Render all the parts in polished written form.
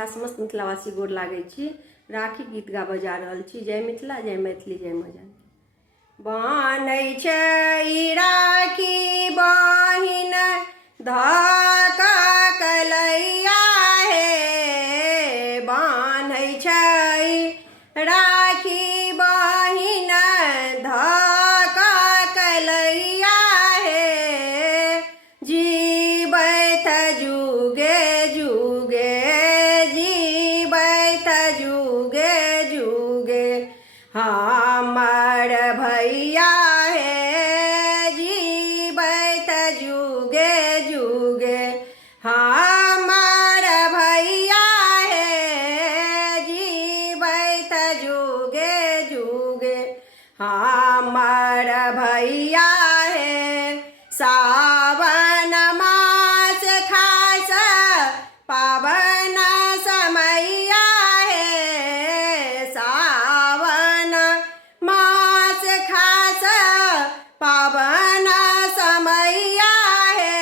बढ़िया समस्त मिथिलावासी गोर लागै छी। राखी गीत गाबऽ जा रहल छी। जय मिथिला, जय मैथिली, जय माँ जानकी। बान्है छै ई राखी बहिन धऽ कऽ कलैया हे, बान्है छै राखी बहिन धऽ कऽ कलैया हे, जीबैत जुगे जुगे, जीबैत जुगे जुगे हमर भैया हे, जीबैत जुगे जुगे हमर भैया हे, जीबैत जुगे जुगे हमर भैया हे। सावन मास खास पावन समैया हे, सावन मास खास पावन समैया हे,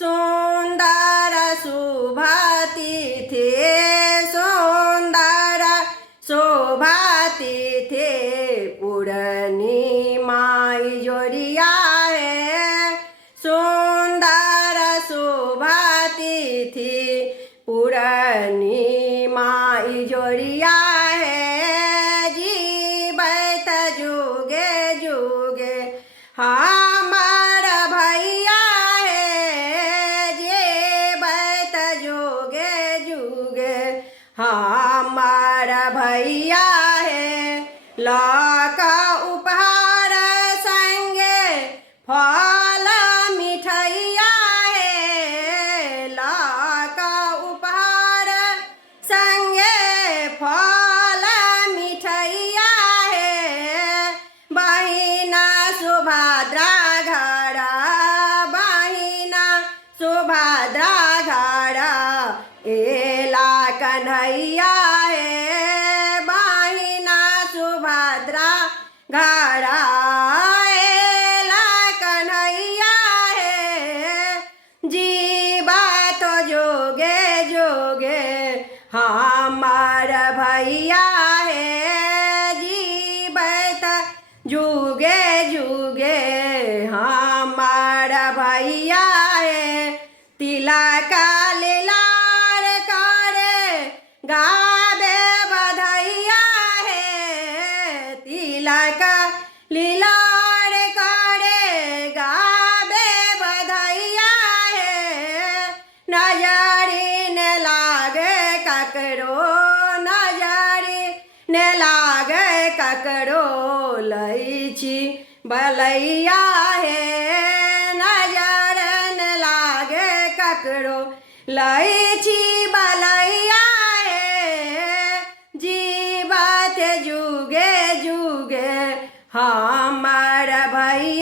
सुंदर शोभा तिथि, सुंदर शोभा तिथि पूर्णिमा जोड़िया है, सुंदर शोभा तिथि पूर्णिमा जोड़िया है, जीबैत जुगे जुगे हमर भैया है, जीबैत जुगे जुगे हमर भैया है। लका उपहार संगे फल मिठैया हे, लका उपहार संगे फल मिठैया हे, बहिना सुभद्रा घर, बहिना सुभद्रा घर एला कन्हैया हे, बहिना सुभद्रा घर एला कन्हैया हे, जीबत जोगे जोगे हमर भैया हे, जीबत जुगे जुगे हमर भैया हे। तिलक लीलार करे गाबे बधैया हे, तिलक लीलार करे गाबे बधैया हे, नजरी ने लागे ककरो, नजरी ने लागे ककरो लै छी बलैया हे, नजर ने लागे ककरो लै छी बलैया हे, जीबत जुगे जुगे हमर भैया